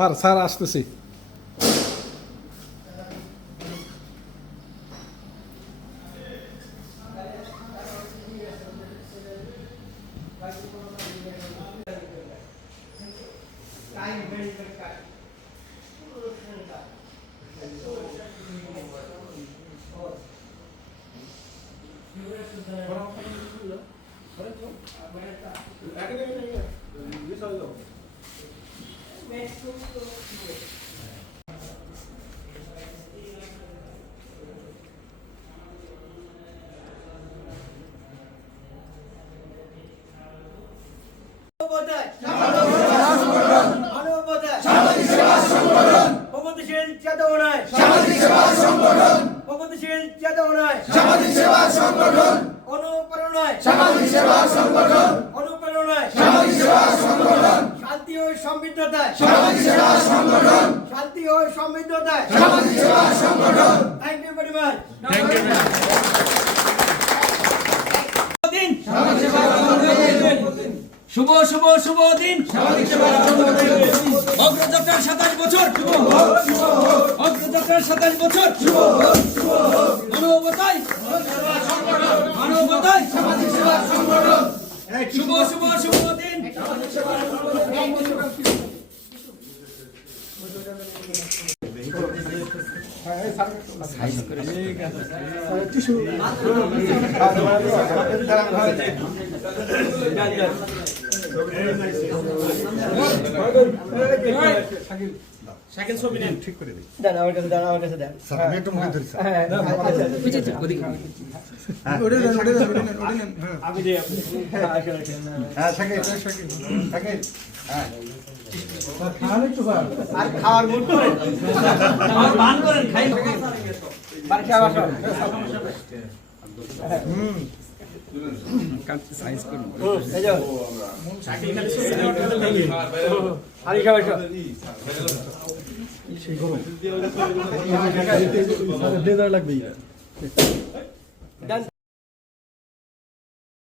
Sir sir আসতেছি। শান্তি ও সমৃদ্ধতায় শান্তি ও সমৃদ্ধতায় থ্যাংক ইউ ভেরি মাচ। শুভ শুভ শুভ দিন। অগ্রযাত্রার 27 বছর, অগ্রযাত্রার 27 বছর। মানবতায় মানবতায় শুভ শুভ শুভ দিন। শাকিল ছবি নেন, ঠিক করে দিন। দেন আমার কাছে, দেন আমার কাছে, দেন। আমি একটু মুখে ধরি স্যার। হ্যাঁ আমি যে হ্যাঁ শাকিল শাকিল হ্যাঁ আর খাওয়ার মুড করে আমার বান করেন, খাই বাড়ি খাওয়া আসো। সাইজ করুন। এই যাও বাড়ি খাওয়া আসো। লাগবে।